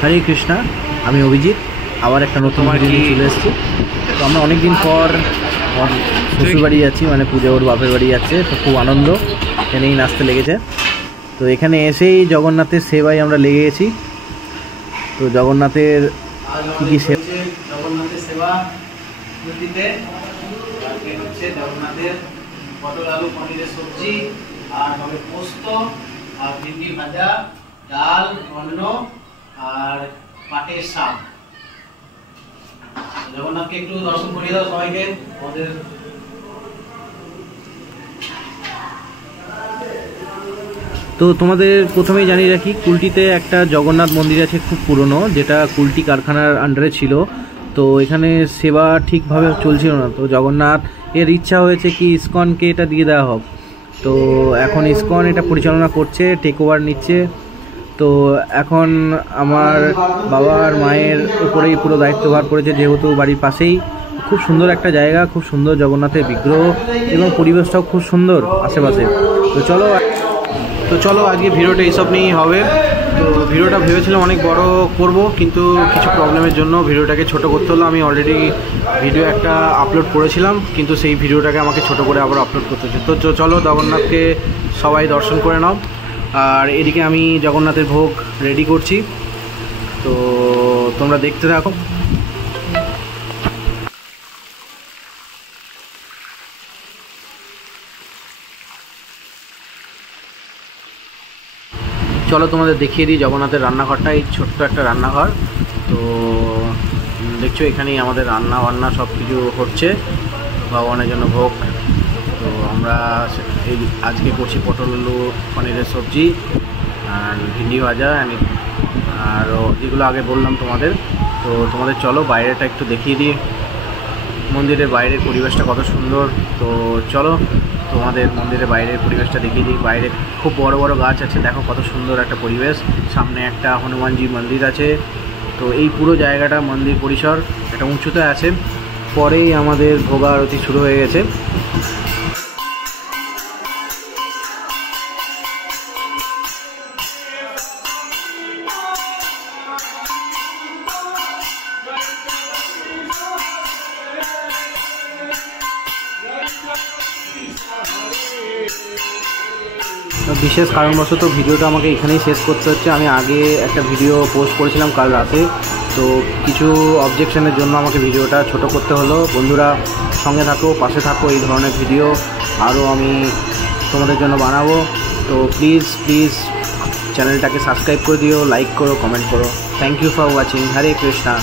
হরে কৃষ্ণা, আমি অভিজিৎ আবার একটা নতুন ভিডিও নিয়ে চলে এসেছি। তো আমরা অনেক দিন পর আমার শ্বশুর বাড়ি যাচ্ছি, মানে পুজো ওর বাপের বাড়ি যাচ্ছে, তো খুব আনন্দ এখানেই নাচতে লেগেছে। তো এখানে এসেই জগন্নাথের সেবায় আমরা লেগে গেছি। তো জগন্নাথের কী কী জগন্নাথের সেবা দিতে হচ্ছে জগন্নাথের পটল আলু পনিরের সবজি, আর হবে পোস্ত, আর ভিন্ডি ভাজা, ডাল, অন্ন আর পাটের শাক। জগন্নাথকে একটু দর্শন করিয়ে দাও সবাইকে। আমাদের তো তোমাদের প্রথমেই জানিয়ে রাখি, কুলটিতে একটা জগন্নাথ মন্দির আছে খুব পুরনো, যেটা কুলটি কারখানার আন্ডারে ছিল। তো এখানে সেবা ঠিকভাবে চলছিল না, তো জগন্নাথ এর ইচ্ছা হয়েছে কি ইসকনকে এটা দিয়ে দেওয়া হোক। তো এখন ইসকন এটা পরিচালনা করছে, টেক ওভার নিচ্ছে। তো এখন আমার বাবা আর মায়ের উপরেই পুরো দায়িত্বভার পড়েছে, যেহেতু বাড়ির পাশেই খুব সুন্দর একটা জায়গা, খুব সুন্দর জগন্নাথের বিগ্রহ এবং পরিবেশটাও খুব সুন্দর আশেপাশে। তো চলো আজকে ভিডিওটা এইসব নিয়েই হবে। তো ভিডিওটা ভেবেছিলাম অনেক বড় করব, কিন্তু কিছু প্রবলেমের জন্য ভিডিওটাকে ছোট করতে হলো। আমি অলরেডি ভিডিও একটা আপলোড করেছিলাম, কিন্তু সেই ভিডিওটাকে আমাকে ছোট করে আবার আপলোড করতে হচ্ছে। তো চলো জগন্নাথকে সবাই দর্শন করে নাও। আর এদিকে আমি জগন্নাথের ভোগ রেডি করছি, তো তোমরা দেখতে থাকো। চলো তোমাদের দেখিয়ে দিই জগন্নাথের রান্নাঘরটা। এই ছোট্ট একটা রান্নাঘর। তো দেখছো এখানেই আমাদের রান্না বান্না সব কিছু হচ্ছে ভগবানের জন্য ভোগ। তো আমরা এই আজকে করছি পটল আলু পনিরের সবজি আর ভিন্ডি ভাজা, আর যেগুলো আগে বললাম তোমাদের। তো তোমাদের চলো বাইরেটা একটু দেখিয়ে দিই, মন্দিরের বাইরের পরিবেশটা কত সুন্দর। তো চলো তোমাদের মন্দিরের বাইরের পরিবেশটা দেখিয়ে দিই। বাইরে খুব বড় বড় গাছ আছে, দেখো কত সুন্দর একটা পরিবেশ। সামনে একটা হনুমানজি মন্দির আছে। তো এই পুরো জায়গাটা মন্দির পরিসর একটা উঁচুতে আছে। পরেই আমাদের ভোগ আরতি শুরু হয়ে গেছে। বিশেষ কারণবশত ভিডিওটা আমাকে এখানেই শেষ করতে হচ্ছে। আমি আগে একটা ভিডিও পোস্ট করেছিলাম কাল রাতে, তো কিছু অবজেকশনের জন্য আমাকে ভিডিওটা ছোট করতে হলো। বন্ধুরা সঙ্গে থাকো, পাশে থাকো, এই ধরনের ভিডিও আরও আমি তোমাদের জন্য বানাবো। তো প্লিজ চ্যানেলটাকে সাবস্ক্রাইব করে দিও, লাইক করো, কমেন্ট করো। Thank you for watching. Hare Krishna.